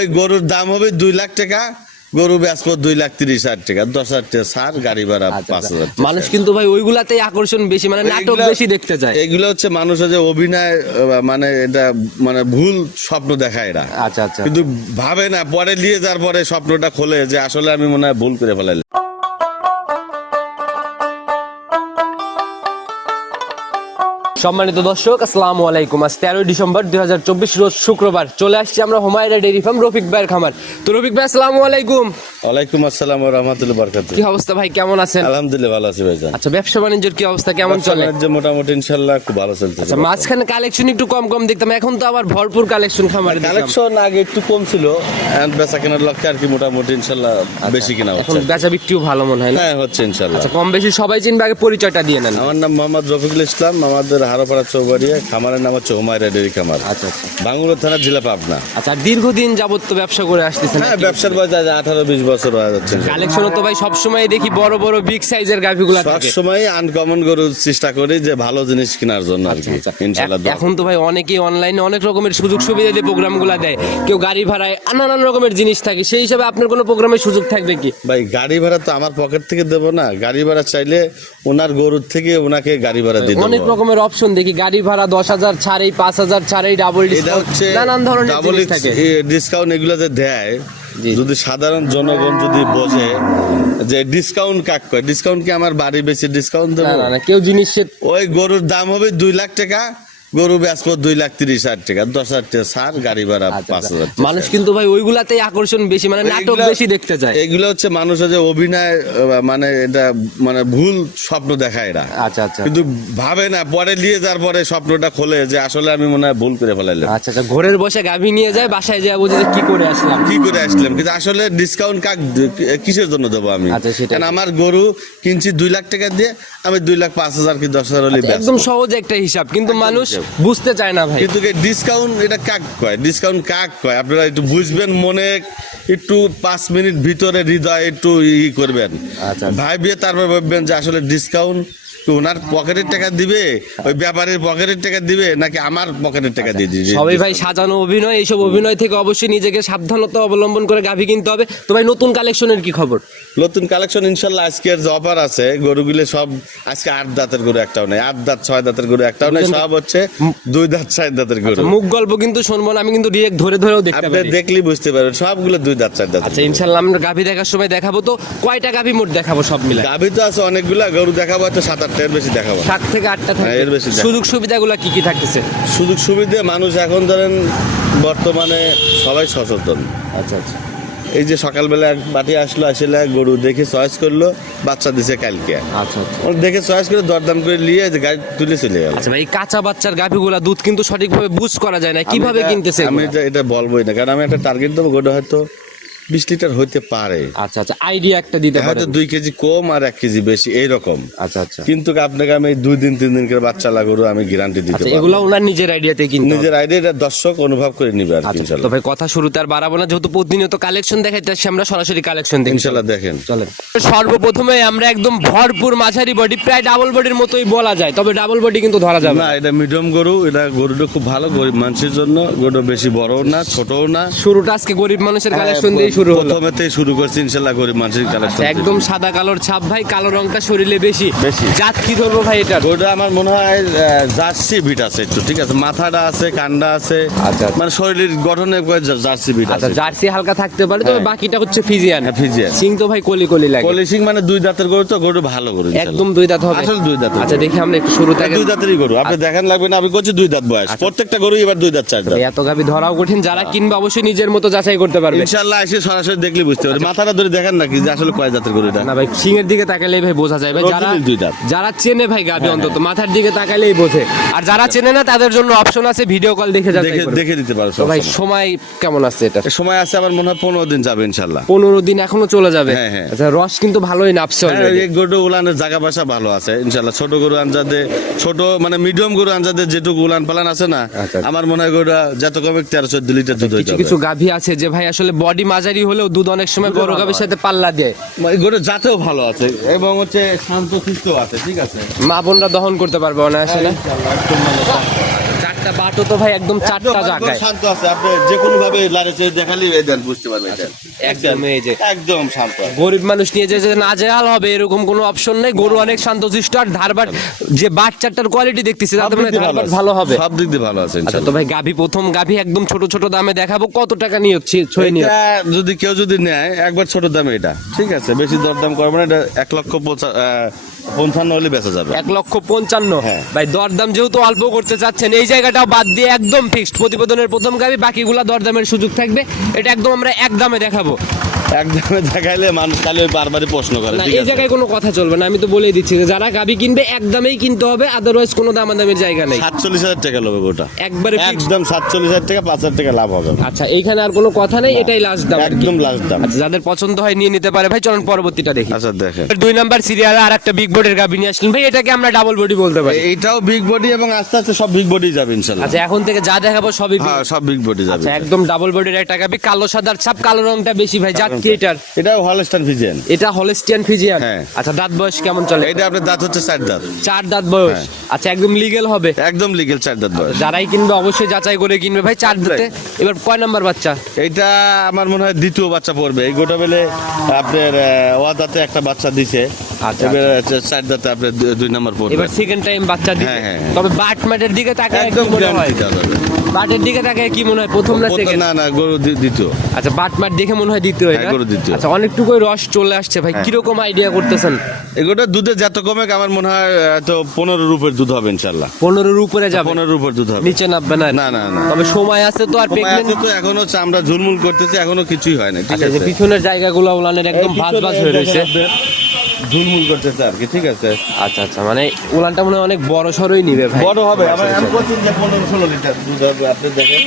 ওই গরুর দাম হবে দুই লাখ টাকা গরু বেচবো দুই লাখ তিরিশ হাজার টাকা দশ হাজার টাকা সার গাড়ি ভাড়া আচ্ছা, পাঁচ আচ্ছা। হাজার মানুষ কিন্তু ভাই ওইগুলাতে আকর্ষণ বেশি মানে নাটক বেশি দেখতে যায় এগুলো হচ্ছে মানুষের যে অভিনয় মানে এটা মানে ভুল স্বপ্ন দেখায় এরা। আচ্ছা আচ্ছা। কিন্তু ভাবে না পরে নিয়ে যাওয়ার পরে স্বপ্নটা খোলে যে আসলে আমি মনে হয় ভুল করে ফেলাইলাম। সম্মানিত দর্শক আসসালামু আলাইকুম। আজ তেরোই ডিসেম্বর দুই হাজার চব্বিশ রোজ শুক্রবার। চলে আসছি আমরা হুমায়রা ডেইরি ফার্ম রফিক ভাইয়ের খামার। তো রফিক ভাই আসসালামু আলাইকুম। ওয়ালাইকুম আসসালাম রহমতুল্লাহ বরকাত কি অবস্থা ভাই কেমন আছেন? আলহামদুলিল্লাহ ভালো আছি ভাইজান। আচ্ছা ব্যবসা বাণিজ্যের কি অবস্থা কেমন চলে? যে মোটামুটি ইনশাল্লাহ খুব ভালো চলছে আচ্ছা মাঝখানে কালেকশন একটু কম কম দেখতাম এখন তো আবার ভরপুর কালেকশন খামার কালেকশন আগে একটু কম ছিল এখন বেচা কেনার লক্ষ্যে আর কি মোটামুটি ইনশাল্লাহ বেশি কিনা এখন বেচা বিক্রিও ভালো মনে হয় না? হ্যাঁ হচ্ছে ইনশাল্লাহ আচ্ছা কম বেশি সবাই চিনবে আগে পরিচয়টা দিয়ে নেন। আমার নাম মোহাম্মদ রফিকুল ইসলাম আমাদের হারোপাড়া চৌবাড়িয়া খামারের নাম হচ্ছে হুমায়রা ডেরি খামার। আচ্ছা আচ্ছা। বাংলা থানা জেলা পাবনা। আচ্ছা দীর্ঘদিন যাবত তো ব্যবসা করে আসতেছেন হ্যাঁ ব্যবসার বয়স আজ আঠারো বিশ বছর হয়ে যাচ্ছে। কালেকশন তো ভাই সবসময় দেখি বড় বড় বিগ সাইজের গাভিগুলো সব সময় আনকমন গরুর চেষ্টা করি যে ভালো জিনিস কেনার জন্য আর কি আচ্ছা, ইনশাল্লাহ এখ- এখন তো ভাই অনেকেই অনলাইনে অনেক রকমের সুযোগ সুবিধা দিয়ে প্রোগ্রামগুলো দেয়। কেউ গাড়ি ভাড়ায় নানান রকমের জিনিস থাকে সেই হিসাবে আপনার কোনো প্রোগ্রামের সুযোগ থাকবে কি? ভাই গাড়ি ভাড়া তো আমার পকেট থেকে দেবো না। গাড়ি ভাড়া চাইলে ওনার গরুর থেকে ওনাকে গাড়ি ভাড়া দিয়ে অনেক রকমের অপশন দেখি গাড়ি ভাড়া দশ হাজার ছাড়েই পাঁচ হাজার ছাড়েই ডাবল নানান ধরনের জিনিস থাকে। ডিসকাউন্ট এগুলো যে দেয়। যদি সাধারণ জনগণ যদি বোঝে যে ডিসকাউন্ট কাক করে ডিসকাউন্ট কি আমার বাড়ি বেশি ডিসকাউন্ট দেবো? না না কেউ জিনিস ওই গরুর দাম হবে দুই লাখ টাকা গরু বেচবো দুই লাখ তিরিশ হাজার টাকা দশ হাজার টাকা সার গাড়ি ভাড়া আচ্ছা, পাঁচ আচ্ছা। হাজার মানুষ কিন্তু ভাই ওইগুলাতেই আকর্ষণ বেশি মানে নাটক বেশি দেখতে যায় এগুলো হচ্ছে মানুষের যে অভিনয় মানে এটা মানে ভুল স্বপ্ন দেখায় এরা আচ্ছা আচ্ছা। কিন্তু ভাবে না পরে নিয়ে যাওয়ার পরে স্বপ্নটা খোলে যে আসলে আমি মনে হয় ভুল করে ফেলাইলাম। আচ্ছা আচ্ছা ঘরের বসে গাভী নিয়ে যায় বাসায় যায় বুঝে যে কি করে আসলাম। কি করে আসলাম? কিন্তু আসলে ডিসকাউন্ট কাক কিসের জন্য দেবো আমি? আচ্ছা। কারণ আমার গরু কিনছি দুই লাখ টাকা দিয়ে আমি দুই লাখ পাঁচ হাজার কি দশ হাজার একদম সহজ একটা হিসাব। কিন্তু মানুষ বুঝতে চায় না ভাই। কিন্তু ডিসকাউন্ট এটা কাক কয়? ডিসকাউন্ট কাক কয়? আপনারা একটু বুঝবেন মনে একটু পাঁচ মিনিট ভিতরে হৃদয় একটু ই করবেন। আচ্ছা। ভাইবিয়ে তারপর ভাববেন যে আসলে ডিসকাউন্ট ওনার পকেটের টাকা দিবে? ওই ব্যাপারীর পকেটের টাকা দিবে? নাকি আমার পকেটের টাকা দিয়ে দিবে? সবাই ভাই সাজানো অভিনয় এইসব অভিনয় থেকে অবশ্যই নিজেকে সাবধানতা অবলম্বন করে গাভী কিনতে হবে। তো ভাই নতুন কালেকশনের কি খবর? নতুন কালেকশন ইনশাল্লাহ আজকের যে অফার আছে গরুগুলো সব আজকে আট দাঁতের গরু একটাও নেই। আট দাঁত ছয় দাঁতের গরু একটাও নেই সব হচ্ছে দুই দাঁত দাঁতের গরু। মুখ গল্প কিন্তু শুনব না আমি কিন্তু ডিরেক্ট ধরে ধরেও দেখতে পারি। দেখলেই বুঝতে পারবেন সবগুলো দুই দাঁত চার দাঁত আচ্ছা ইনশাল্লাহ আমরা গাভী দেখার সময় দেখাবো। তো কয়টা গাভী মোট দেখাবো সব মিলে? গাভী তো আছে অনেকগুলা গরু দেখাবো হয়তো সাত আটটা এর বেশি দেখাবো। সাত থেকে আটটা হ্যাঁ, এর বেশি সুযোগ সুবিধাগুলো কি কি থাকতেছে? সুযোগ সুবিধা মানুষ এখন ধরেন বর্তমানে সবাই সচেতন। আচ্ছা আচ্ছা। এই যে সকালবেলা এক বাটি আসলো আসলে গরু দেখে চয়েস করল বাচ্চা দিছে কালকে। আচ্ছা আচ্ছা। দেখে চয়েস করে দরদাম করে নিয়ে গাড়ি তুলে চলে গেল। আচ্ছা ভাই কাঁচা বাচ্চার গাভীগুলা দুধ কিন্তু সঠিকভাবে বুঝ করা যায় না। কীভাবে কিনতেছে আমি এটা এটা বলবোই না কারণ আমি একটা টার্গেট দেবো গরু হয়তো বিশ লিটার হইতে পারে। আচ্ছা আচ্ছা আইডিয়া একটা দিতে হয়তো দুই কেজি কম আর এক কেজি বেশি এইরকম। আচ্ছা আচ্ছা। কিন্তু আপনাকে আমি দুই দিন তিন দিন করে বাচ্চা লাগরু আমি গ্যারান্টি দিতে আচ্ছা পারব। এগুলা ওনার নিজের আইডিয়াতে কিনতে। নিজের আইডিয়া দর্শক অনুভব করে নিবে আর আচ্ছা তো ভাই কথা শুরুতে আর বাড়াবো না যেহেতু প্রতিনিয়ত কালেকশন দেখাইতে আসছি আমরা সরাসরি কালেকশন দেখি। ইনশাল্লাহ দেখেন। চলেন। সর্বপ্রথমে আমরা একদম ভরপুর মাঝারি বডি প্রায় ডাবল বডির মতোই বলা যায় তবে ডাবল বডি কিন্তু ধরা যাবে না না। এটা মিডিয়াম গরু এটা গরুটা খুব ভালো গরিব মানুষের জন্য গরুটা বেশি বড়ও না ছোটও না। শুরুটা আজকে গরিব মানুষের কালেকশন দিয়ে শুরু হলো। প্রথমেতেই শুরু করছি ইনশাল্লাহ গরিব মানুষের কালেকশন আচ্ছা, একদম সাদা কালোর ছাপ ভাই কালো রংটা শরীরে বেশি। বেশি। জাত কি ধরবো ভাই এটা আমার মনে হয় জার্সি বিট আছে একটু ঠিক আছে? মাথাটা আছে কান্ডা আছে। আচ্ছা। মানে শরীরের গঠনে জার্সি বিট আচ্ছা জার্সি হালকা থাকতে পারে তবে হ্যাঁ। বাকিটা হচ্ছে ফিজিয়ান। হ্যাঁ, ফিজিয়ান। সিং তো ভাই কলি কলি লাগে। পলিশিং মানে দুই দাঁতের গরু তো গরু ভালো গরু একদম দুই দাঁত হবে। আসলে দুই দাঁত আচ্ছা দেখি আমরা একটু শুরু থেকে। দুই দাঁতেরই গরু। আপনি দেখেন লাগবে না আমি করছি দুই দাঁত বয়স। প্রত্যেকটা গরু এবার দুই দাঁত চার দাঁত। এত গাবি ধরাও কঠিন যারা কিনবে অবশ্যই নিজের মতো যাচাই করতে পারবে। ইনশাল্লাহ এসে সরাসরি দেখলে বুঝতে পারবে। মাথাটা ধরে দেখেন নাকি যে আসলে কয় দাঁতের গরু এটা না ভাই সিংয়ের দিকে তাকালেই ভাই বোঝা যায়। ভাই যারা যারা চেনে ভাই গাভি অন্তত মাথার দিকে তাকালেই বোঝে। আর যারা চেনে না তাদের জন্য অপশন আছে ভিডিও কল দেখে যাচাই দেখে দেখে দিতে পারো ভাই সময় কেমন আছে এটা সময় আছে আমার মনে হয় পনেরো দিন যাবে দিন এখনও চলে যাবে। হ্যাঁ, হ্যাঁ। আচ্ছা রস কিন্তু ভালোই নাপছে হ্যাঁ, এই গরু উলানের জায়গা বাসা ভালো আছে ইনশাল্লাহ। ছোট গরু আনজাদে ছোট মানে মিডিয়াম গরু আনজাদে যেটুকু উলান পালান আছে না আচ্ছা। আমার মনে হয় গরুটা যত কমে তেরো চোদ্দ লিটার দুধ কিছু কিছু গাভি আছে যে ভাই আসলে বডি মাঝারি হলেও দুধ অনেক সময় বড় গাভীর সাথে পাল্লা দেয়। গরু জাতেও ভালো আছে এবং হচ্ছে শান্ত সুস্থ আছে ঠিক আছে? মা বোনরা দহন করতে পারবে অনায়াসে না? ইনশাল্লাহ, চারটা বাটো তো ভাই একদম চারটা জায়গায়। শান্ত আছে। আপনি যে কোনো ভাবে দেখালি দেন বুঝতে পারবেন একদম এই যে। একদম শান্ত গরিব মানুষ নিয়ে যে নাজেহাল হবে এরকম কোনো অপশন নেই। গরু অনেক শান্তশিষ্ট আর ধারবাট যে বাট চারটার কোয়ালিটি দেখতেছি তাতে মানে ধারবাট ভালো হবে। সব দিক দিয়ে ভালো আছে আচ্ছা তো ভাই গাভি প্রথম গাভি একদম ছোট ছোট দামে দেখাবো। কত টাকা নিয়ে হচ্ছে ছয় নিয়ে যদি কেউ যদি নেয় একবার ছোট দামে এটা। ঠিক আছে বেশি দরদাম করবে না এটা এক লক্ষ পঁচা- পঞ্চান্ন হলে বেচা যাবে। এক লক্ষ পঞ্চান্ন। হ্যাঁ। ভাই দরদাম যেহেতু অল্প করতে চাচ্ছেন এই জায়গাটাও বাদ দিয়ে একদম ফিক্সড প্রতিবেদনের প্রথম গাবি বাকিগুলা দরদামের সুযোগ থাকবে। এটা একদম আমরা এক দামে দেখাবো। এক দামে দেখাইলে মানুষ খালি বারবারই প্রশ্ন করে এই জায়গায় কোনো কথা চলবে না আমি তো বলেই দিচ্ছি যে যারা গাবি কিনবে এক দামেই কিনতে হবে আদারওয়াইজ কোনো দামাদামের জায়গা নেই। সাতচল্লিশ হাজার টাকা লোক ওটা একবারে একদম সাতচল্লিশ হাজার টাকা পাঁচ হাজার টাকা লাভ হবে। আচ্ছা এইখানে আর কোনো কথা নেই এটাই লাস্ট দাম একদম লাস্ট দাম। আচ্ছা যাদের পছন্দ হয় নিয়ে নিতে পারে। ভাই চলুন পরবর্তীটা দেখি। আচ্ছা দেখেন। দুই নাম্বার সিরিয়ালে আর একটা বিগ বোর্ডের গাবি নিয়ে আসলেন। ভাই এটাকে আমরা ডাবল বডি বলতে পারি। এইটাও বিগ বডি এবং আস্তে আস্তে সব বিগ বডি যাবে ইনশাল্লাহ। আচ্ছা এখন থেকে যা দেখাবো সবই big। হ্যাঁ সব বিগ বডি যাবে। আচ্ছা একদম ডাবল বডির একটা গাবি কালো সাদার ছাপ কালো রংটা বেশি ভাই। জাত কি এটার? এটাও হলস্টান ফিজিয়ান এটা হলস্টিয়ান ফিজিয়ান হ্যাঁ। আচ্ছা দাঁত বয়স কেমন চলে? এটা আপনার দাঁত হচ্ছে চার দাঁত। চার দাঁত বয়স। হ্যাঁ। আচ্ছা একদম লিগেল হবে। একদম লিগেল চার দাঁত বয়স। যারাই কিনবে অবশ্যই যাচাই করে কিনবে। ভাই চার দাঁতে। এবার কয় নাম্বার বাচ্চা? এইটা আমার মনে হয় দ্বিতীয় বাচ্চা পড়বে। এই গোটা বেলে আপনার আহ, ওয়া দাঁতে একটা বাচ্চা দিছে। আচ্ছা, এবার হচ্ছে চার দাঁতে আপনার দুই নম্বর পড়বে এবার সেকেন্ড টাইম বাচ্চা দিবে। হ্যাঁ, হ্যাঁ, হ্যাঁ। তবে বাট ম্যাটের দিকে তাকায় একদম মনে হয়? বাটের দিকে তাকায় কি মনে হয়? প্রথম না সেকেন্ড না না গরু দ্বিতীয়। আচ্ছা বাট মাট দেখে মনে হয় দ্বিতীয় হ্যাঁ, গরু দ্বিতীয়। আচ্ছা অনেকটুকুই রস চলে আসছে। ভাই হ্যাঁ। কীরকম আইডিয়া করতেছেন? এগুলো দুধে যত কমে আমার মনে হয় তো পনেরো রূপের দুধ হবে ইনশাল্লাহ পনেরোর উপরে যাবে? পনেরো রূপের দুধ হবে। নিচে নামবে না? না, না, না। তবে সময় আছে তো আর সময় তো এখনও চামড়া ঝুলমুল করতেছে এখনও কিছুই হয় না ঠিক আচ্ছা আছে? পিছনের জায়গাগুলো উলানের একদম ভাঁজ ভাঁজ হয়ে রয়েছে। ঝুলমুল করতেছে আর কি ঠিক আছে? আচ্ছা আচ্ছা মানে উলানটা মনে হয় অনেক বড় সরই নিবে ভাই। বড় হবে আমার আমি বলছি যে পনেরো ষোলো লিটার দুধ হবে আপনি দেখেন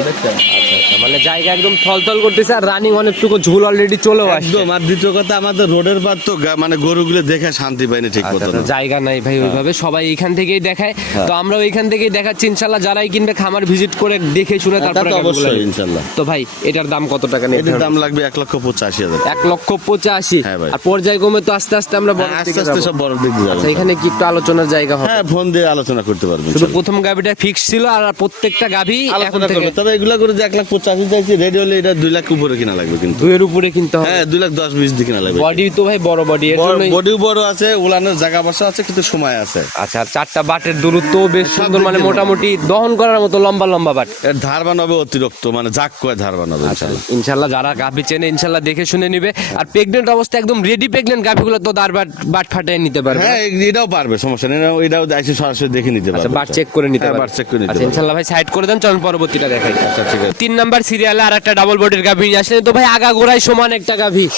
দেখছেন? আচ্ছা মানে জায়গা একদম থলথল করতেছে আর রানিং অনেকটুকু ঝুল অলরেডি চলেও আসছে। একদম আর দ্বিতীয় কথা আমাদের রোডের পার তো মানে গরুগুলো দেখে শান্তি পাইনি ঠিক আচ্ছা, মতো আচ্ছা, জায়গা নাই ভাই ওইভাবে সবাই এখান থেকেই দেখায়। তো আমরা ওইখান থেকেই দেখাচ্ছি ইনশাল্লাহ যারাই কিনবে খামার ভিজিট করে দেখে শুনে হ্যাঁ, তারপরে তো অবশ্যই ইনশাল্লাহ। তো ভাই এটার দাম কত টাকা নেই এটার দাম লাগবে এক লক্ষ পঁচাশি হাজার। এক লক্ষ পঁচাশি। হ্যাঁ ভাই। আর পর্যায়ক্রমে তো আস্তে আস্তে আমরা বড় হ্যাঁ, আস্তে আস্তে সব বড় দিক যাবে। আচ্ছা এখানে কি একটু আলোচনার জায়গা হবে? হ্যাঁ ফোন দিয়ে আলোচনা করতে পারবেন শুধু প্রথম গাভিটা ফিক্স ছিল আর প্রত্যেকটা গাভি এখন আলোচনা থেকে করবে তবে এগুলা করে যে এক লাখ পঁচাশি চাইছি রেডি হলে এটা দুই লাখ উপরে কিনা লাগবে কিন্তু। দুইয়ের উপরে কিনতে হবে। হ্যাঁ দুই লাখ দশ বিশ দিয়ে কিনা লাগবে। বডি তো ভাই বড় বডি এর জন্যই বডিও বড় আছে উলানের জায়গা বসা আছে কিন্তু সময় আছে। আচ্ছা আর চারটা বাটের দূরত্ব বেশ সুন্দর মানে মোটামুটি দহন করার মতো লম্বা লম্বা বাট। এর ধারবান হবে অতিরিক্ত মানে জাক কয় ধারবান হবে আচ্ছা ইনশাল্লাহ। ইনশাল্লাহ যারা গাভি চেনে ইনশাল্লাহ দেখে শুনে নিবে। আর প্রেগনেন্ট অবস্থা একদম রেডি প্রেগনেন্ট গাভিগুলো তো দার বাট বাট ফাটাই নিতে পারবে হ্যাঁ এটাও পারবে সমস্যা নেই। এটাও- এটাও এসে সরাসরি দেখে নিতে আচ্ছা পারবে। বাট চেক করে নিতে হ্যাঁ, পারবে। check করে নিতে আচ্ছা পারবে। ইনশাল্লাহ ভাই সাইড করে দেন চলুন পরবর্তীটা দেখাই। আচ্ছা ঠিক আছে। তিন নাম্বার সিরিয়ালে আর একটা ডাবল বডির গাভি নিয়ে আসলেন। তো ভাই আগা গোড়ায় সমান একটা গাভি।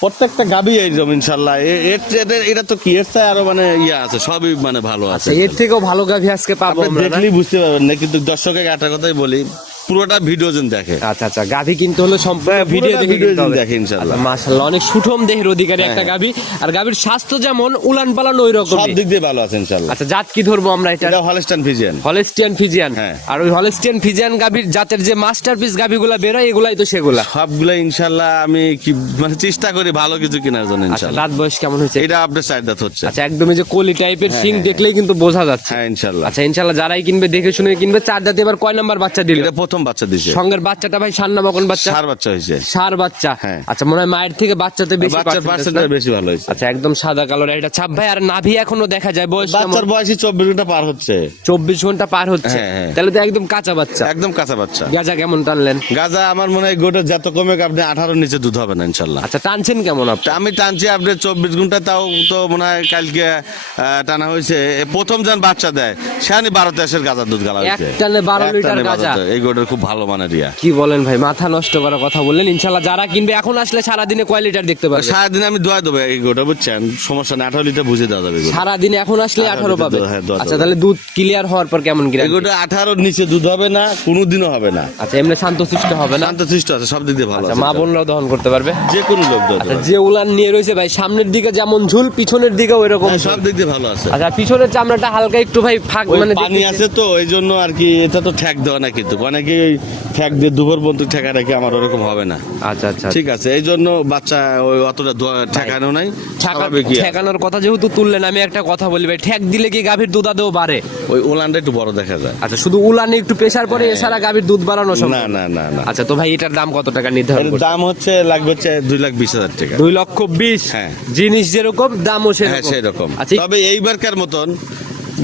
প্রত্যেকটা গাবি এইরকম ইনশাল্লাহ। এ- এর এটা- এটা তো কি এর চাই আরও মানে ইয়ে আছে সবই মানে ভালো আছে। আচ্ছা এর থেকেও ভালো গাভি আজকে পাবো আমরা না? বুঝতে পারবেন না কিন্তু দর্শকের একটা কথাই বলি পুরোটা ভিডিও যেন দেখে। আচ্ছা আচ্ছা গাভি কিনতে হলে হ্যাঁ, ভিডিও দেখে দেখে ইনশাআল্লাহ। মাশাআল্লাহ অনেক সুঠম দেহের অধিকারী একটা হ্যাঁ। গাভি। আর গাভির স্বাস্থ্য যেমন উলান পালান ওই রকম সব দিক দিয়ে ভালো আছে ইনশাল্লাহ। আচ্ছা জাত কি ধরবো আমরা এটা? এটা হলস্টান ফিজিয়ান হলেস্টিয়ান ফিজিয়ান হ্যাঁ। আর ওই হলেস্টিয়ান ফিজিয়ান গাভির জাতের যে মাস্টারপিস গাভিগুলা বেরোয় এগুলাই তো সেগুলা। সবগুলা ইনশাল্লাহ আমি কি মানে চেষ্টা করি ভালো কিছু কেনার জন্য আচ্ছা ইনশাল্লাহ। রাত বয়স কেমন হয়েছে? এটা আপনার চার দাঁত হচ্ছে। আচ্ছা একদমই যে কলি টাইপের সিং দেখলেই কিন্তু বোঝা যাচ্ছে। হ্যাঁ ইনশাল্লাহ। আচ্ছা ইনশাল্লাহ যারাই কিনবে দেখে শুনে কিনবে চার দাঁতে এবার কয় নাম্বার বাচ্চা দিল? এটা প্রথম বাচ্চা দিছে। সঙ্গের বাচ্চাটা ভাই সার নামকন বাচ্চা? চার বাচ্চা হয়েছে সার বাচ্চা। হ্যাঁ। আচ্ছা মনে হয় মায়ের থেকে বাচ্চাতে বেশি পার্সেন্টেজ না? বেশি ভালো হয়েছে আচ্ছা একদম সাদা কালোর এটা ছাপ ভাই আর নাভি এখনও দেখা যায় বয়স বাচ্চার বয়সী চব্বিশ ঘণ্টা পার হচ্ছে। চব্বিশ ঘণ্টা পার হচ্ছে। হ্যাঁ, হ্যাঁ। তাহলে তো একদম কাঁচা বাচ্চা। একদম কাঁচা বাচ্চা। গাজা কেমন টানলেন? গাজা আমার মনে হয় গোটা যত কমে আপনি আঠারোর নিচে দুধ হবে না ইনশাল্লাহ। আচ্ছা টানছেন কেমন আপনি? আমি টানছি আপনি চব্বিশ ঘণ্টা তাও তো মনে হয় কালকে আহ, টানা হয়েছে। প্রথম যান বাচ্চা দেয় সে আমি বারো তেইশের গাজার দুধ গালা হয়েছে। এক টানে 12 লিটার গাজা। এই গোটার খুব ভালো মানের ইয়া কি বলেন ভাই মাথা নষ্ট করার কথা বললেন। ইনশাল্লাহ যারা কিনবে এখন আসলে সারাদিনে কয় লিটার দেখতে পাবে সারাদিন আমি দোয়া দেবো এই গোটা বুঝছেন? সমস্যা না আঠারো লিটার বুঝে দেওয়া যাবে এগুলো। সারাদিনে এখন আসলে আঠারো পাবে। হ্যাঁ, আচ্ছা তাহলে দুধ ক্লিয়ার হওয়ার পর কেমন কিনা এগুলো আঠারোর নিচে দুধ হবে না কোনোদিনও হবে না। আচ্ছা এমনি শান্ত শান্তশিষ্ট হবে না? শান্ত সৃষ্ট আছে সব দিক দিয়ে ভালো আচ্ছা আছে। মা বোনরাও দহন করতে পারবে? যে কোনো লোক আচ্ছা। যে উলান নিয়ে রয়েছে ভাই সামনের দিকে যেমন ঝুল পিছনের দিকে ওই রকম হ্যাঁ, সব দিক দিয়ে ভালো আছে। আচ্ছা পিছনের চামড়াটা হালকা একটু ভাই ফাঁক ওই মানে পানি আছে তো এই জন্য আর কি এটা তো ঠ্যাক দেওয়া না কিন্তু অনেকে ঠেক দিয়ে দুপুর পর্যন্ত ঠেকা রেখে আমার ওরকম হবে না। আচ্ছা আচ্ছা। ঠিক আছে এই জন্য বাচ্চা ওই অতটা ঠেকানো নাই। ঠেকানোর কথা যেহেতু তুললেন আমি একটা কথা বলি ভাই ঠেক দিলে কি গাভীর দুধ আদেও বাড়ে? ওই ওলানটা একটু বড় দেখা যায়। আচ্ছা শুধু উলানে একটু প্রেসার পরে এছাড়া গাভীর দুধ বাড়ানো সম্ভব না না না না। আচ্ছা তো ভাই এটার দাম কত টাকা নির্ধারণ দাম হচ্ছে লাগবে হচ্ছে দুই লাখ বিশ হাজার টাকা। দুই লক্ষ বিশ? হ্যাঁ। জিনিস যেরকম দামও হ্যাঁ সেরকম। সেরকম। আচ্ছা তবে এইবারকার মতন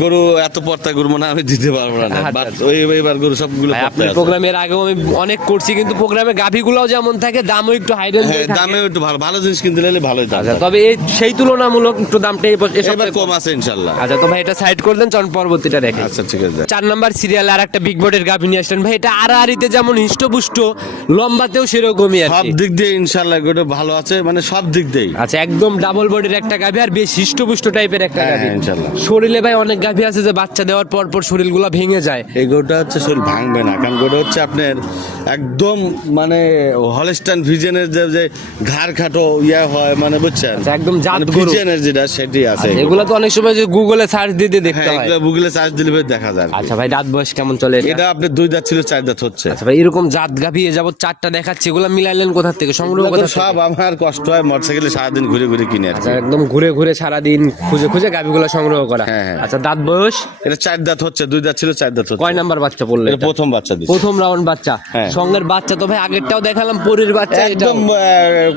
গরু এত পর্তা গরু মনে আমি দিতে পারব না আচ্ছা, আচ্ছা। ওই এইবার গরু সবগুলো প্রোগ্রামের আগেও আমি অনেক করছি কিন্তু প্রোগ্রামে গাভীগুলোও যেমন থাকে দামও একটু হাই হ্যাঁ একটু ভালো ভালো জিনিস কিনতে নিলে ভালোই দাম আচ্ছা তবে এই সেই তুলনামূলক একটু দামটা এবার কম আছে ইনশাল্লাহ। আচ্ছা তো ভাই এটা সাইড করে দেন পরবর্তীটা দেখে। আচ্ছা ঠিক আছে। চার নাম্বার সিরিয়াল আর একটা বিগ বোর্ডের গাভী নিয়ে আসলেন। ভাই এটা আড়াআড়িতে যেমন হিষ্টপুষ্ট লম্বাতেও সেরকমই আর সব দিক দিয়ে ইনশাল্লাহ ভালো আছে মানে সব দিক দিয়েই। আচ্ছা একদম ডাবল বডির একটা গাভী আর বেশ হিষ্টপুষ্ট টাইপের একটা হ্যাঁ, গাভী। ইনশাল্লাহ। শরীরে ভাই অনেক গাভী আছে যে বাচ্চা দেওয়ার পর পর শরীরগুলো ভেঙে যায়। এই গরুটা হচ্ছে শরীর ভাঙবে না কারণ গরুটা হচ্ছে আপনার একদম মানে হলস্টান ভিজেনের যে যে ঘাড় খাটো ইয়া হয় মানে বুঝছেন? আচ্ছা, একদম জাত মানে ভিজেনের যেটা সেটি আছে এগুলো তো অনেক সময় যে গুগলে সার্চ দিয়ে দিয়ে দেখতে হ্যাঁ হয়। এগুলো গুগলে সার্চ দিলে দেখা যায় আচ্ছা ভাই দাঁত বয়স কেমন চলে? এটা? আপনার দুই দাঁত ছিল চার দাঁত হচ্ছে। আচ্ছা ভাই এরকম জাত গাভী এ যাবত চারটা দেখাচ্ছে এগুলো মিলাইলেন কোথা থেকে? সংগ্রহ থেকে? সব আমার কষ্ট হয় মোটরসাইকেলে সারাদিন ঘুরে ঘুরে কিনে আচ্ছা একদম ঘুরে ঘুরে সারা দিন খুঁজে খুঁজে গাভীগুলো সংগ্রহ করা। হ্যাঁ, হ্যাঁ। আচ্ছা দাঁত বয়স। এটা চার দাঁত হচ্ছে দুই দাঁত ছিল চার দাঁত হচ্ছে। কয় নাম্বার বাচ্চা পড়ল এটা? প্রথম বাচ্চা দিচ্ছে। প্রথম রাউন্ড বাচ্চা। হ্যাঁ। সঙ্গের বাচ্চা তো ভাই আগেরটাও দেখালাম পরের বাচ্চা একদম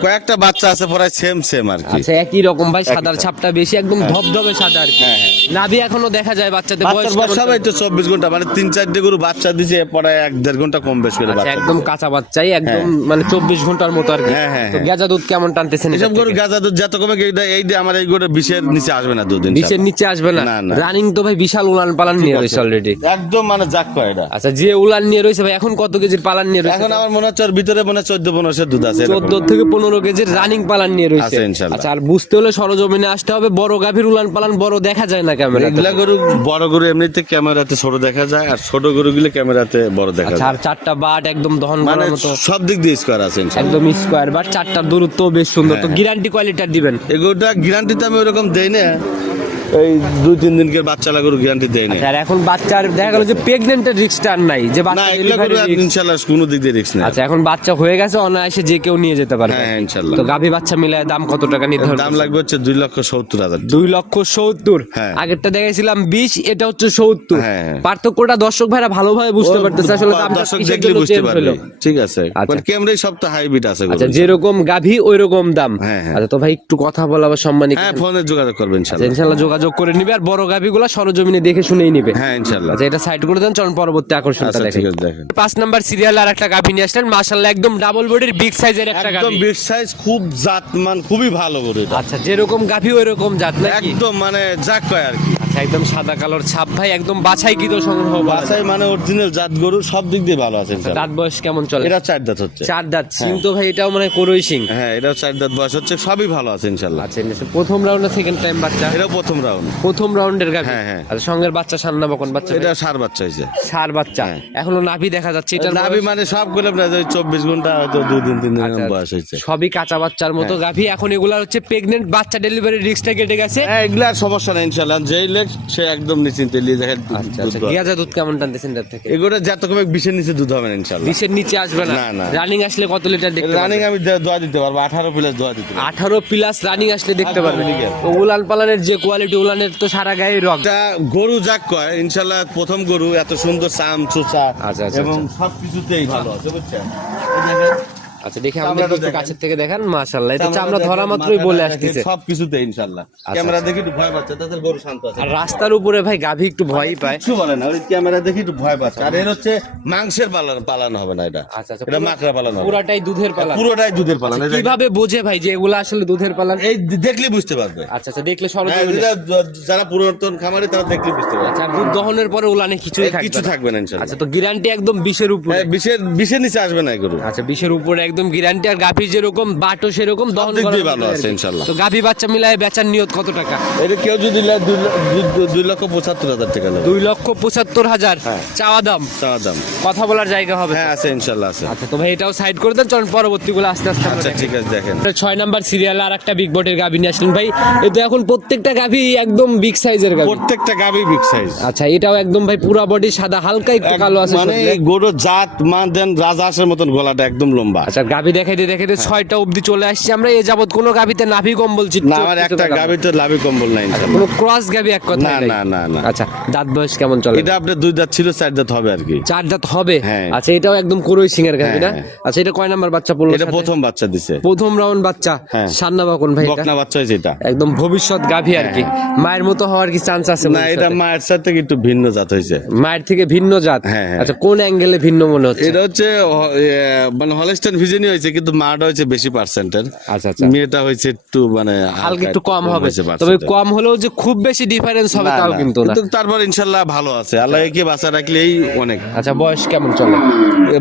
কয়েকটা বাচ্চা আছে প্রায় সেম সেম আর কি। আচ্ছা একই রকম ভাই সাদার ছাপটা বেশি একদম ধবধবে সাদা আর কি। হ্যাঁ, হ্যাঁ। নাভি এখনও দেখা যায় বাচ্চাতে বয়স বয়স সবাই তো চব্বিশ ঘণ্টা মানে তিন চারটে গরু বাচ্চা দিছে পরে এক দেড় ঘণ্টা কম বেশ করে আচ্ছা বাচ্চা একদম কাঁচা বাচ্চাই একদম মানে চব্বিশ ঘণ্টার মতো আর কি। হ্যাঁ, হ্যাঁ, তো হ্যাঁ। গেজা দুধ কেমন টানতেছেন এসব গরু গাঁজা দুধ যত কমে এই দিয়ে আমার এই গরু বিশের নিচে আসবে না দুদিন নিচের নিচে আসবে না। রানিং তো ভাই বিশাল উলান পালান নিয়ে রয়েছে অলরেডি একদম মানে এটা। আচ্ছা যে উলান নিয়ে রয়েছে ভাই এখন কত কেজির পালান নিয়ে রয়েছে? এখন আমার মনে হচ্ছে ভিতরে মনে হয় চোদ্দ দুধ আছে চোদ্দ থেকে পনেরো কেজির রানিং পালান নিয়ে রয়েছে। আচ্ছা আর বুঝতে হলে সরজমিনে আসতে হবে বড় গাভীর উলান পালান বড় দেখা যায় না ক্যামেরা এগুলা গরু বড় গরু এমনিতে ক্যামেরাতে ছোট দেখা যায় আর ছোট গরুগুলো ক্যামেরাতে বড় দেখা আচ্ছা যায়। আর চারটা বাট একদম দহন মানে করার মতো। সব দিক দিয়ে স্কোয়ার আছে একদম স্কোয়ার বাট চারটার দূরত্ব বেশ সুন্দর। তো গ্যারান্টি কোয়ালিটির দিবেন। এই গরুটা গ্যারান্টিতে আমি ওরকম দেই না। এই দুই তিন দিনকে বাচ্চালা গরু গ্যারান্টি দেয় না আর এখন বাচ্চার দেখা গেল যে রিস্কটা আর নাই যে বাচ্চা ইনশাল্লাহ কোনো দিক দিয়ে রিস্ক নেই। আচ্ছা এখন বাচ্চা হয়ে গেছে অনায়াসে যে কেউ নিয়ে যেতে পারবে। হ্যাঁ হ্যাঁ ইনশাল্লাহ তো গাভী বাচ্চা দাম কত টাকা নির্ধারণ দাম লাগবে হচ্ছে দুই লক্ষ সত্তর হাজার দুই লক্ষ সত্তর? হ্যাঁ। আগেরটা দেখাইছিলাম বিশ এটা হচ্ছে সত্তর। হ্যাঁ। পার্থক্যটা দর্শক ভাইরা ভালোভাবে বুঝতে পারতেছে আসলে দর্শক দেখলে বুঝতে পারবে। ঠিক আছে। আচ্ছা। মানে ক্যামেরাই সব তো হাইব্রিড আছে আচ্ছা যেরকম গাভী ওই রকম দাম। আচ্ছা তো ভাই একটু কথা বলা বা সম্মানিত হ্যাঁ ফোনে যোগাযোগ করবেন ইনশাল্লাহ ইনশাল্লাহ যোগাযোগ করে নিবে আর বড় গাভীগুলা সরজমিনে দেখে শুনেই নিবে। হ্যাঁ আচ্ছা এটা সাইড করে দেন পরবর্তী আকর্ষণটা আচ্ছা দেখেন দেখেন। পাঁচ নাম্বার সিরিয়াল আর একটা গাভী নিয়ে আসলেন মাশাল্লাহ একদম ডাবল বডির বিগ সাইজের একটা একদম বিগ সাইজ খুব জাতমান খুবই ভালো গরু আচ্ছা যেরকম গাভী ওই রকম জাত নাকি? একদম মানে জাক কয় আর কি। আচ্ছা একদম সাদা কালোর ছাপ ভাই একদম বাছাই কি তো সংগ্রহ। বাসায় মানে অরিজিনাল জাত গরু সব দিক দিয়ে ভালো আছে দাঁত বয়স কেমন চলে? এটা চার দাঁত হচ্ছে। চার দাঁত সিং তো ভাই এটাও মানে করই সিং হ্যাঁ এটাও চার দাঁত বয়স হচ্ছে সবই ভালো আছে ইনশাল্লাহ। আচ্ছা। প্রথম রাউন্ডে সেকেন্ড টাইম বাচ্চা? এটাও প্রথম রাউন্ড প্রথম রাউন্ডের গাভী। হ্যাঁ, হ্যাঁ। আচ্ছা সঙ্গের বাচ্চা সান্না বকন বাচ্চা এটা সার বাচ্চা হয়েছে। সার বাচ্চা। হ্যাঁ। এখনও নাভি দেখা যাচ্ছে এটার নাভি মানে সবগুলো ওই চব্বিশ ঘণ্টা হয়তো দুই দিন তিন দিন আচ্ছা, আচ্ছা। বয়স হয়েছে। সবই কাঁচা বাচ্চার মতো গাভী। এখন এগুলা হচ্ছে প্রেগনেন্ট বাচ্চা ডেলিভারি রিস্কটা কেটে গেছে। হ্যাঁ এগুলো সমস্যা নেই ইনশাল্লাহ যেই লেগ সে একদম নিশ্চিন্তে নিয়ে দেখেন আচ্ছা গিয়াজা দুধ কেমন টানতেছেন তার থেকে? এগুলো যত কমে বিশের নিচে দুধ হবে না ইনশাল্লাহ বিশের নিচে আসবে না। না, না। রানিং আসলে কত লিটার দেখতে রানিং আমি দোয়া দিতে পারব আঠারো প্লাস দোয়া দিতে আঠারো প্লাস রানিং আসলে দেখতে পারবেন। তো পালানের যে কোয়ালিটি উলানের তো সারা গায়ে রং। গরু যাক কয় ইনশাল্লাহ প্রথম গরু এত সুন্দর সাম চুচা আচ্ছা, আচ্ছা, এবং সবকিছুতেই ভালো আছে বুঝছেন? আচ্ছা দেখে আমাদের একটু কাছের থেকে দেখান মাশাআল্লাহ। এটা চামড়া ধরা মাত্রই বলে আসতেছে। সব কিছুতে ইনশাল্লাহ ক্যামেরা দেখে একটু ভয় পাচ্ছে তাদের গরু শান্ত আছে। আর রাস্তার উপরে ভাই গাভী একটু ভয়ই পায়। কিছু বলে না ওই ক্যামেরা দেখে একটু ভয় পাচ্ছে। আর এর হচ্ছে মাংসের পালন পালানো হবে না এটা। আচ্ছা আচ্ছা এটা মাকড়া পালন হবে। পুরাটাই দুধের পালান। পুরোটাই দুধের পালন। কীভাবে বোঝে ভাই যে এগুলা আসলে দুধের পালান? এই দেখলে বুঝতে পারবে। আচ্ছা আচ্ছা দেখলে হ্যাঁ, সরজমিনে যারা পুরাতন খামারে তারা দেখলে বুঝতে পারবে। আচ্ছা দুধ দহনের পরে কিছুই থাকবে কিছু থাকবে না ইনশাল্লাহ আচ্ছা তো গ্যারান্টি একদম বিশের উপরে। হ্যাঁ, বিশের বিশের নিচে আসবে না এই গরু আচ্ছা উপরে একদম একদম গ্যারান্টি আর গাভীর যেরকম বাটও সেরকম দহন ভালো আছে। ইনশাল্লাহ। তো গাভী বাচ্চা মিলায় বেচার নিয়ত কত টাকা? এটা কেউ যদি নেয় দুই লক্ষ পঁচাত্তর হাজার টাকা নেবে। দুই লক্ষ পঁচাত্তর হাজার। হ্যাঁ। চাওয়া দাম? চাওয়া দাম। কথা বলার জায়গা হবে হ্যাঁ আছে ইনশাল্লাহ আছে। আচ্ছা তো ভাই এটাও সাইড করে দেন চলুন পরবর্তীগুলো আস্তে আস্তে আচ্ছা ঠিক আছে দেখেন। আপনার ছয় নাম্বার সিরিয়াল আর একটা বিগ বটের গাভী নিয়ে আসলেন। ভাই এ তো এখন প্রত্যেকটা গাভী একদম বিগ সাইজের গাভী। প্রত্যেকটা গাবি বিগ সাইজ আচ্ছা এটাও একদম ভাই পুরা বডি সাদা হালকা একটু কালো আছে মানে শরীরে। গরু জাত মান দেন রাজহাঁসের মতন গলাটা একদম লম্বা। আচ্ছা গাভী দেখাইতে দেখাইতে ছয়টা অবধি চলে আসছি আমরা। এ যাবত কোনো গাভীতে নাভি কম্বল চিত্র না আমার একটা লাভি কম্বল নাই। কোনো ক্রস গাভী এক কথা না, না, না, না। আচ্ছা দাঁত বয়স কেমন চলে? এটা আপনার দুই দাঁত ছিল চার দাঁত হবে আর কি। চার দাঁত হবে? হ্যাঁ। আচ্ছা এটাও একদম করই সিং এর গাভী না? হ্যাঁ, আচ্ছা এটা কয় নাম্বার বাচ্চা পড়ল এটা প্রথম বাচ্চা দিছে। প্রথম রাউন্ড বাচ্চা হ্যাঁ। সান্না বাকন ভাই এটা? বকনা বাচ্চা হয়েছে এটা। একদম ভবিষ্যৎ গাভী আর কি। মায়ের মতো হওয়ার কি চান্স আছে না এটা মায়ের সাথে একটু ভিন্ন জাত হয়েছে। মায়ের থেকে ভিন্ন জাত? হ্যাঁ, হ্যাঁ। আচ্ছা কোন অ্যাঙ্গেলে ভিন্ন মনে হচ্ছে? এটা হচ্ছে মানে হলস্টেন ভিজনই হয়েছে কিন্তু মাটা হয়েছে বেশি পার্সেন্টের আচ্ছা আচ্ছা। মেয়েটা হয়েছে একটু মানে হালকা একটু কম হবে। তবে কম হলেও যে খুব বেশি ডিফারেন্স হবে তাও কিন্তু না। কিন্তু তারপর ইনশাল্লাহ ভালো আছে। আল্লাহ কি বাচ্চা রাখলেই অনেক। আচ্ছা বয়স কেমন চলে?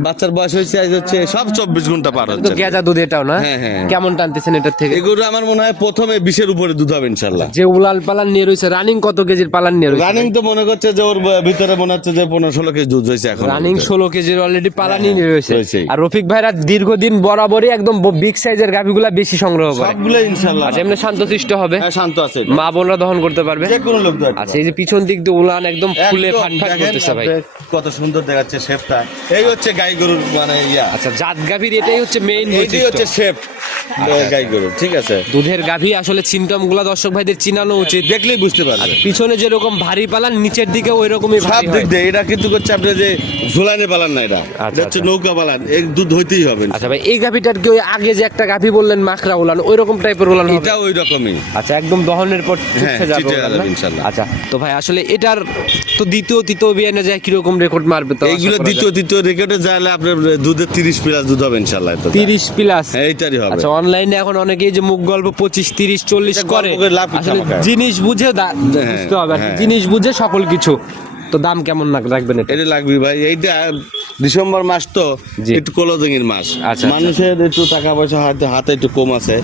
বাচ্চার বয়স হয়েছে আজ হচ্ছে সব চব্বিশ ঘণ্টা পার হচ্ছে। গেজা দুধ এটাও না? হ্যাঁ, হ্যাঁ। কেমন টানতেছেন এটার থেকে? এগুলো আমার মনে হয় প্রথমে বিশের উপরে দুধ হবে ইনশাল্লাহ। যে উলাল পালান নিয়ে রয়েছে রানিং কত কেজির পালান নিয়ে রয়েছে? রানিং তো মনে করছে যে ওর ভিতরে মনে হচ্ছে যে পনেরো ষোলো কেজি দুধ হয়েছে এখন রানিং ষোলো কেজির অলরেডি পালানি হ্যাঁ, নিয়ে রয়েছে আর রফিক ভাইরা দীর্ঘদিন বরাবরই একদম বিগ সাইজের গাভিগুলা বেশি সংগ্রহ করে। সবগুলো ইনশাল্লাহ আচ্ছা এমনি শান্তশিষ্ট হবে? হ্যাঁ শান্ত আছে। মা বোনরা দহন করতে পারবে? যে কোনো লোক আচ্ছা এই যে পিছন দিক দিয়ে উলান একদম ফুলে একদম ফাট ফাট দেখেন করতেছে ভাই। কত সুন্দর দেখাচ্ছে শেপটা। এই হচ্ছে গাই গরুর মানে ইয়া। আচ্ছা জাত গাভীর এটাই হচ্ছে মেইন এইটাই হচ্ছে শেপ গাই গরু ঠিক আছে? দুধের গাভী আসলে সিমটমগুলা দর্শক ভাইদের চিনানো উচিত। দেখলেই বুঝতে পারবে পিছনে যেরকম ভারী পালান নিচের দিকে ওই রকমই সব দিক দিয়ে এটা কিন্তু করছে আপনি যে ঝুলানে পালান না এটা। আচ্ছা, এটা হচ্ছে আচ্ছা। নৌকা পালান এই দুধ হইতেই হবে আচ্ছা ভাই এই গাভীটার কি ওই আগে যে একটা গাভী বললেন মাখরা উলান ওই রকম টাইপের উলান এটা ওই রকমই আচ্ছা একদম দহনের পর হ্যাঁ, যাবে চিটে যাবে না? আচ্ছা তো ভাই আসলে এটার তো দ্বিতীয় তৃতীয় বিয়ানে যায় কীরকম রেকর্ড মারবে তো এইগুলো দ্বিতীয় দ্বিতীয় রেকর্ডে যাইলে আপনার দুধের তিরিশ প্লাস দুধ হবে এটা। তিরিশ প্লাস হ্যাঁ, এইটারই হবে আচ্ছা অনলাইনে এখন অনেকেই যে মুখ গল্প পঁচিশ তিরিশ চল্লিশ এটা করে লাভ আসলে জিনিস বুঝে হ্যাঁ, বুঝতে হবে কি। হ্যাঁ। জিনিস বুঝে সকল কিছু তো দাম কেমন রাখবেন এটা? এটা লাগবে ভাই এইটা ডিসেম্বর মাস তো। একটু কলদিঙের মাস। আচ্ছা, মানুষের একটু টাকা পয়সা হাতে হাতে একটু কম আছে।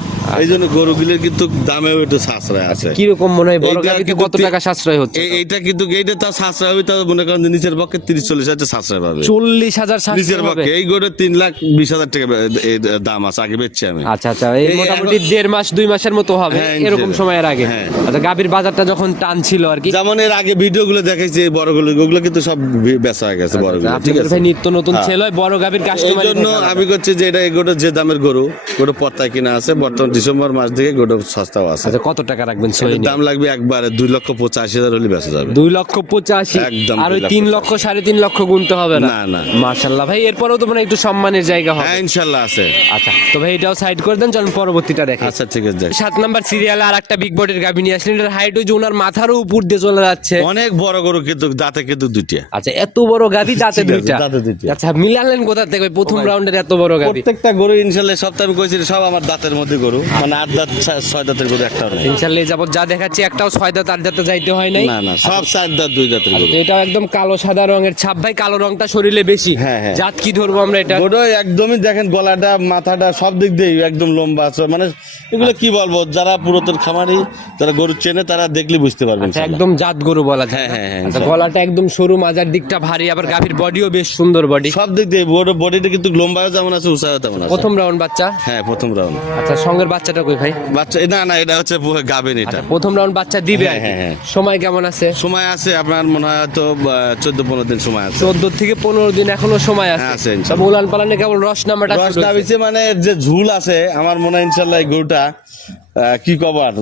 এই জন্য গরুগুলির কিন্তু দামেও একটু সাশ্রয় আছে। কীরকম মনে হয় বড় এইটা কত টাকা সাশ্রয় হচ্ছে? এইটা কিন্তু এইটা তার সাশ্রয় হবে তার মনে করেন নিচের পক্ষে তিরিশ চল্লিশ হাজার সাশ্রয় পাবে। চল্লিশ হাজার নিচের পক্ষে এই গরু তিন লাখ বিশ হাজার টাকা দাম আছে আগে বেচছি আমি। আচ্ছা আচ্ছা এই মোটামুটি দেড় মাস দুই মাসের মতো হবে হ্যাঁ, এরকম সময়ের আগে। হ্যাঁ। আচ্ছা গাভীর বাজারটা যখন টান ছিল আর কি? যেমন এর আগে ভিডিও গুলো দেখাইছি এই বড়গুলো ওগুলো কিন্তু সব বেচা হয়ে গেছে বড়গুলো ঠিক আছে? ভাই নিত্য নতুন হ্যাঁ। ছেল হয় বড় কাস্টমার জন্য আমি করছি যে এটা যে দামের গরু কিনা আছে বর্তমান ডিসেম্বর মাস থেকে সস্তাও আছে। আচ্ছা কত টাকা রাখবেন দাম লাগবে একবারে দুই লক্ষ পঁচাশি হাজার হলে বেচা যাবে। দুই লক্ষ পঁচাশি? একদম আর ওই তিন লক্ষ সাড়ে তিন লক্ষ গুনতে হবে না? না। মাশাল্লাহ ভাই এরপরেও তো মানে একটু সম্মানের জায়গা হবে। হ্যাঁ ইনশাল্লাহ আছে। আচ্ছা তো ভাই এটাও সাইড করে দেন চলুন পরবর্তীটা দেখে। আচ্ছা ঠিক আছে সাত নাম্বার সিরিয়ালে আর একটা বিগ বডির গাভী নিয়ে আসলেন। এটার হাইট ওই যে ওনার মাথারও উপর দিয়ে চলে যাচ্ছে। অনেক বড় গরু কিন্তু দাঁতে কিন্তু দুইটা। আচ্ছা এত বড় গাভী দাঁতে দুইটা। দাঁতে দুইটা। আচ্ছা মিলালেন কোথা থেকে? প্রথম রাউন্ডের এত বড় গাভী। প্রত্যেকটা গরু ইনশাল্লাহ সপ্তাহে আমি কইছি সব আমার দাঁতের মধ্যে গরু। মানে আট দাঁত ছয়- দাঁতের গরু নেই ইনশাল্লাহ যাবত যা দেখাচ্ছি একটাও ছয় দাঁত আট দাঁতে যাইতে হয় নাই। না না সব চার দাঁত দুই দাঁতের গরু। তো এটাও একদম কালো সাদা রঙের ছাপ। ভাই কালো রংটা শরীরে বেশি। হ্যাঁ, হ্যাঁ। জাত কি ধরবো আমরা এটা? গরু একদমই দেখেন গলাটা মাথাটা সব দিক দিয়ে একদম লম্বা আছে। মানে এগুলো কি বলব যারা পুরাতন খামারি যারা গরু চেনে তারা দেখলে বুঝতে পারবেন আচ্ছা, একদম জাত গরু বলা যায় হ্যাঁ, হ্যাঁ, হ্যাঁ, গলাটা একদম সরু মাজার দিকটা ভারী আবার গাভীর বডিও বেশ সুন্দর বডি সব দিক দিয়ে বড় বডিটা কিন্তু লম্বাও যেমন আছে উঁচাও তেমন আছে। প্রথম রাউন্ড বাচ্চা? হ্যাঁ প্রথম রাউন্ড আচ্ছা সঙ্গের বাচ্চাটা কই ভাই? বাচ্চা না না এটা হচ্ছে গাবেন এটা। আচ্ছা প্রথম রাউন্ড বাচ্চা দিবে আর হ্যাঁ, হ্যাঁ, সময় কেমন আছে? সময় আছে আপনার মনে হয় তো চোদ্দ পনেরো দিন সময় আছে। চোদ্দ থেকে পনেরো দিন এখনও সময় আছে। হ্যাঁ। তবে উলান পালানে কেবল রস নাম্বারটা রস নাবিছে মানে যে ঝুল আছে আমার মনে হয় ইনশাল্লাহ এই গরুটা কি কবার?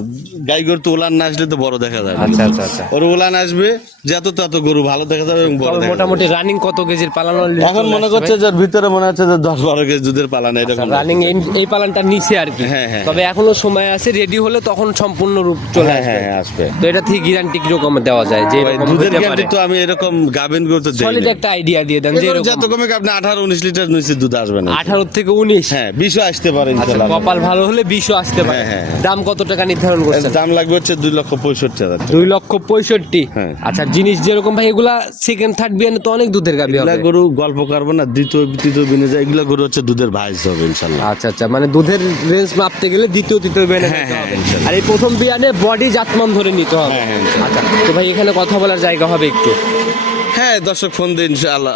গাই গরু তো উলান না আসলে তো বড় দেখা যায় আচ্ছা আচ্ছা আচ্ছা। ওর উলান আসবে যত তত গরু ভালো দেখা যাবে এবং বড় যাবে। মোটামুটি রানিং কত কেজির পালানো এখন মনে করছে যে ভিতরে মনে হচ্ছে যে দশ বারো কেজি দুধের পালান এরকম রানিং এই পালানটা নিচে আর কি। হ্যাঁ, হ্যাঁ, তবে এখনও সময় আছে রেডি হলে তখন সম্পূর্ণ রূপ চলে হ্যাঁ আসবে। হ্যাঁ হ্যাঁ, আসবে। তো এটা থেকে গ্যারান্টি কীরকম দেওয়া যায় যে দুধের গ্যারান্টি তো আমি এরকম গাবেন গরু তো সলিড দেই একটা আইডিয়া দিয়ে দেন যে এরকম যত কমে আপনি আঠারো উনিশ লিটার নিচে দুধ আসবে না। আঠারো থেকে উনিশ? হ্যাঁ বিশও আসতে পারে আচ্ছা ইনশাল্লাহ। কপাল ভালো হলে বিশও আসতে পারে। হ্যাঁ, হ্যাঁ, হ্যাঁ। দাম কত টাকা নির্ধারণ করছেন? দাম লাগবে হচ্ছে দুই লক্ষ পঁয়ষট্টি হাজার দুই লক্ষ পঁয়ষট্টি? হ্যাঁ। আচ্ছা জিনিস যেরকম ভাই এগুলা সেকেন্ড থার্ড বিয়ানে তো অনেক দুধের গাবি হবে। গরু গল্প করব না দ্বিতীয় তৃতীয় বিনে যায় এগুলা গরু হচ্ছে দুধের ভাইস হবে ইনশাল্লাহ। আচ্ছা আচ্ছা মানে দুধের রেঞ্জ মাপতে গেলে দ্বিতীয় তৃতীয় বিয়ানে হ্যাঁ, হ্যাঁ। আর এই প্রথম বিয়ানে বডি জাতমান ধরে নিতে হবে। আচ্ছা তো ভাই এখানে কথা বলার জায়গা হবে একটু। হ্যাঁ দর্শক ফোন দিয়ে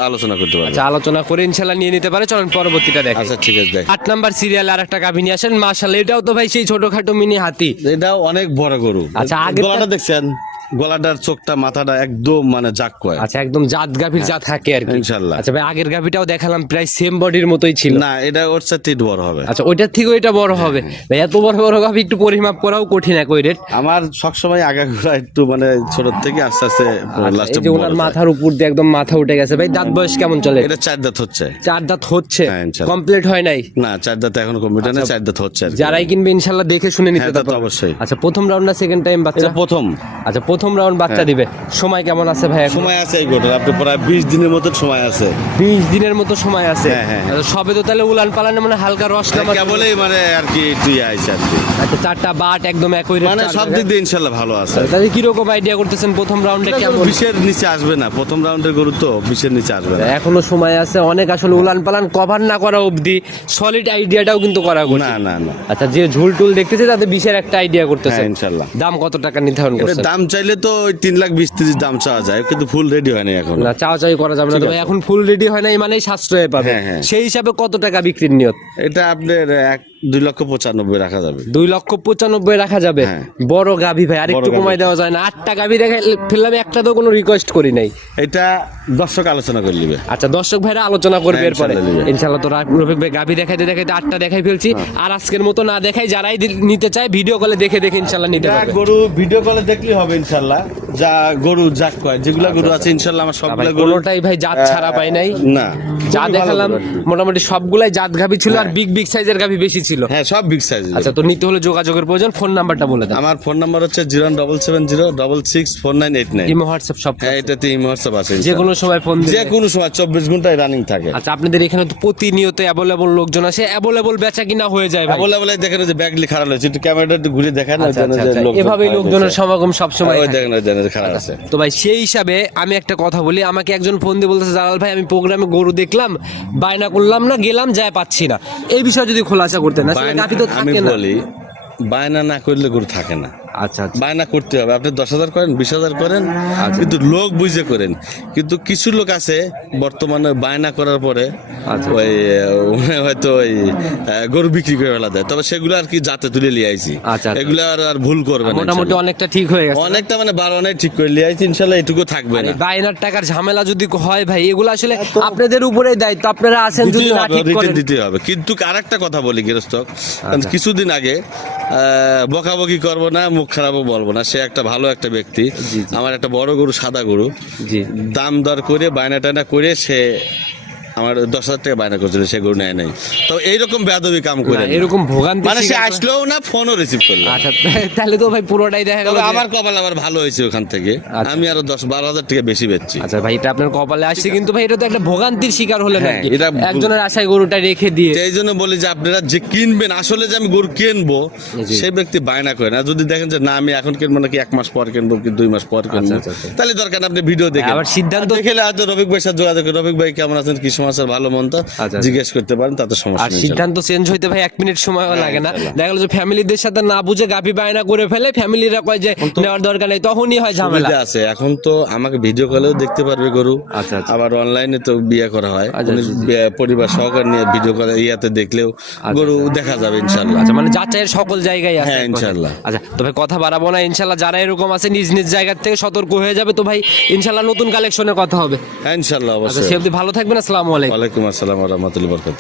আলোচনা করতে পারবে। আচ্ছা আলোচনা করে ইনশাল্লাহ নিয়ে নিতে পারে। চলেন পরবর্তীটা দেখেন আচ্ছা ঠিক আছে দেখ। আট নাম্বার সিরিয়াল আর একটা গাভী নিয়ে আসেন। মাশাল্লাহ এটাও তো ভাই সেই ছোটখাটো মিনি হাতি। এটাও অনেক বড় গরু। আচ্ছা, আগে গলাটা দেখছেন? গলাটার চোখটা মাথাটা একদম মানে জাক কয়। আচ্ছা একদম জাত গাভীর জাত থাকে আর কি। ইনশাল্লাহ। আচ্ছা ভাই আগের গাভীটাও দেখালাম প্রায় সেম বডির মতোই ছিল। না এটা ওর সাথে বড় হবে। আচ্ছা ওইটার থেকে ওইটা বড় হবে। ভাই এত বড় বড় গাভী একটু পরিমাপ করাও কঠিন এক ওই রেট আমার সবসময় আগাগোড়া একটু মানে ছোট থেকে আস্তে আস্তে আচ্ছা, লাস্টে এই যে ওনার মাথার উপর দিয়ে একদম মাথা উঠে গেছে। ভাই দাঁত বয়স কেমন চলে? এটা চার দাঁত হচ্ছে। চার দাঁত হচ্ছে? হ্যাঁ, কমপ্লিট হয় নাই? না চার দাঁত এখনও কম্পিউটার নেই চার দাঁত হচ্ছে আর যারাই কিনবে ইনশাল্লাহ দেখে শুনে নিতে হ্যাঁ, তা পারবে। অবশ্যই। আচ্ছা প্রথম রাউন্ড না সেকেন্ড টাইম বাচ্চা? এটা প্রথম। আচ্ছা প্রথম রাউন্ড বাচ্চা হ্যাঁ। দিবে। সময় কেমন আছে ভাই সময় আছে এই গোটার আপনি প্রায় বিশ দিনের মতো সময় আছে। বিশ দিনের মতো সময় আছে। হ্যাঁ, হ্যাঁ। আচ্ছা, সবে তো তাহলে উলান পালানে মানে হালকা রস নামা কেবলই মানে আর কি তুই আইছে আর কি। আচ্ছা চারটা বাট একদম একই মানে সব দিক দিয়ে ইনশাল্লাহ ভালো আছে। তাহলে কীরকম আইডিয়া করতেছেন প্রথম রাউন্ডে কেমন? বিশের নিচে আসবে না প্রথম রাউন্ডের গরু তো বিশের নিচে আসবে না। এখনও সময় আছে অনেক আসলে উলান পালান কভার না করা অবধি সলিড আইডিয়াটাও কিন্তু করা না কঠিন। না না আচ্ছা যে ঝুল টুল দেখতেছে তাতে বিশের একটা আইডিয়া করতেছে। ইনশাল্লাহ। দাম কত টাকা নির্ধারণ করছে দাম চাইলে তো ওই তিন লাখ বিশ তিরিশ দাম চাওয়া যায় কিন্তু ফুল রেডি হয়নি এখন। না চাওয়া চাই করা যাবে না তবে এখন ফুল রেডি হয় নাই মানে সাশ্রয় পাবে। হ্যাঁ, হ্যাঁ। সেই হিসাবে কত টাকা বিক্রির নিয়ত? এটা আপনার এক দুই লক্ষ পঁচানব্বই রাখা যাবে। দুই লক্ষ পঁচানব্বই রাখা যাবে। হ্যাঁ। বড় গাভী ভাই আরেকটু গাভী। কমাই দেওয়া যায় না। আটটা গাভী দেখে ফেললাম একটা তো কোনো রিকোয়েস্ট করি নাই। এটা দর্শক আলোচনা করে নিবে। আচ্ছা দর্শক ভাইরা আলোচনা করবে হ্যাঁ, এরপরে। ইনশাল্লাহ তো রফিক ভাই গাভী দেখাইতে দেখাইতে আটটা দেখাই ফেলছি। আর আজকের মতো না দেখাই যারাই নিতে চায় ভিডিও কলে দেখে দেখে ইনশাল্লাহ নিতে পারবে। গরু ভিডিও কলে দেখলে হবে ইনশাল্লাহ। যা গরু যাক কয় যেগুলা গরু আছে ইনশাল্লাহ আমার আচ্ছা, ভাই সবগুলা গরু কোনোটাই ভাই জাত ছাড়া পাই নাই। না। যা দেখালাম আর। মোটামুটি সবগুলাই জাত গাভী ছিল আর হ্যাঁ। বিগ বিগ সাইজের গাভী বেশি ছিল। হ্যাঁ সব বিগ সাইজ আচ্ছা তো নিতে হলে যোগাযোগের প্রয়োজন ফোন নাম্বারটা বলে দাও। আমার ফোন নাম্বার হচ্ছে zero double seven zero double six four nine eight nine imo WhatsApp সব হ্যাঁ এটাতে ইমো হোয়াটসঅ্যাপ আছে যে কোনো সময় ফোন যে কোনো সময় চব্বিশ ঘন্টায় রানিং থাকে। আচ্ছা আপনাদের এখানে তো প্রতিনিয়ত অ্যাভেলেবল লোকজন আসে। অ্যাভেলেবল বেচা কিনা হয়ে যায় ভাই। বলে বলে দেখেন যে ব্যাগলি খারাপ হয়েছে একটু ক্যামেরাটা একটু ঘুরে দেখেন আচ্ছা, আচ্ছা, আচ্ছা। এভাবেই লোকজনের। সমাগম সবসময় ওই দেখেন খারাপ আছে। তো ভাই সেই হিসাবে আমি একটা কথা বলি আমাকে একজন ফোন দিয়ে বলতেছে জালাল ভাই আমি প্রোগ্রামে গরু দেখলাম বায়না করলাম না গেলাম যায় পাচ্ছি না। এই বিষয়ে যদি খোলাসা করতেন গাভী আমি না। বলি বায়না না করলে গরু থাকে না। আচ্ছা আচ্ছা। বায়না করতে হবে। আপনি দশ হাজার করেন বিশ হাজার করেন কিন্তু লোক বুঝে করেন। কিন্তু কিছু লোক আছে বর্তমানে বায়না করার পরে আচ্ছা। ওই হয়তো ওই গরু বিক্রি করে ফেলা দেয়। তবে সেগুলো আর কি যাতে তুলে লিয়ে আইছি। আচ্ছা, আচ্ছা। এগুলো আর আর ভুল করবে না মোটামুটি অনেকটা ঠিক হয়ে গেছে। অনেকটা মানে বারো অনেক ঠিক করে লিয়ে আইছি ইনশাল্লাহ এটুকু থাকবে না। বায়নার টাকার ঝামেলা যদি হয় ভাই এগুলো আসলে আপনাদের উপরেই দায়িত্ব। আপনারা আছেন যদি না ঠিক করেন। দিতে হবে। কিন্তু আরেকটা কথা বলি গৃহস্থক আচ্ছা। কিছুদিন আগে আহ, বকাবকি করব না মুখ খারাপও বলব না। সে একটা ভালো একটা ব্যক্তি। আমার একটা বড় গরু সাদা গরু। দাম দর করে বায়না টায়না করে সে আমার দশ হাজার টাকা বায়না করছিল সে গরু নেয় নাই। তো এইরকম বেদবি কাম করে। এরকম ভোগান্তি মানে সে আসলেও না ফোনও রিসিভ করল। আচ্ছা তাহলে তো ভাই পুরোটাই দেখা গেল আমার কপাল আবার ভালো হয়েছে ওখান থেকে। আচ্ছা। আমি আরও দশ বারো হাজার টাকা বেশি বেচছি। আচ্ছা ভাই এটা আপনার কপালে আসছে কিন্তু ভাই এটা তো একটা ভোগান্তির শিকার হলেন আর হ্যাঁ, এটা একজনের আশায় গরুটা রেখে দিয়ে। এই জন্য বলি যে আপনারা যে কিনবেন আসলে যে আমি গরু কিনবো। সেই ব্যক্তি বায়না করে না। যদি দেখেন যে না আমি এখন কিনবো নাকি এক মাস পর কিনবো কি দুই মাস পর কিনবো আচ্ছা, আচ্ছা। তাহলে দরকার আপনি ভিডিও দেখেন। আবার সিদ্ধান্ত দেখে হয়তো রফিক ভাইয়ের সাথে যোগাযোগ রফিক ভাই কেমন আছেন কি সমাচার ভালো মন তো আচ্ছা। জিজ্ঞেস করতে পারেন তাতে সমস্যা আর সিদ্ধান্ত চেঞ্জ হইতে ভাই এক মিনিট সময়ও হ্যাঁ, লাগে না। দেখা গেল যে ফ্যামিলিদের সাথে না বুঝে গাভি বায়না করে ফেলে ফ্যামিলিরা কয় যে নেওয়ার দরকার নেই তখনই হয় ঝামেলা। আছে। এখন তো আমাকে ভিডিও কলেও দেখতে পারবে গরু। আচ্ছা, আচ্ছা। আবার অনলাইনে তো বিয়ে করা হয়। আচ্ছা, আচ্ছা। পরিবার সহকার নিয়ে ভিডিও কলে ইয়াতে দেখলেও গরু দেখা যাবে ইনশাল্লাহ। আচ্ছা মানে যাচাইয়ের সকল জায়গায় আছে। হ্যাঁ, ইনশাল্লাহ। আচ্ছা তবে কথা বাড়াবো না ইনশাল্লাহ যারা এরকম আছে নিজ নিজ জায়গা থেকে সতর্ক হয়ে যাবে তো ভাই ইনশাল্লাহ নতুন কালেকশনের কথা হবে। হ্যাঁ ইনশাল্লাহ আচ্ছা অবশ্যই। ভালো থাকবেন আসসালামু আলাইকুম। আসসালাম রহমতুল্লাহ বরকাত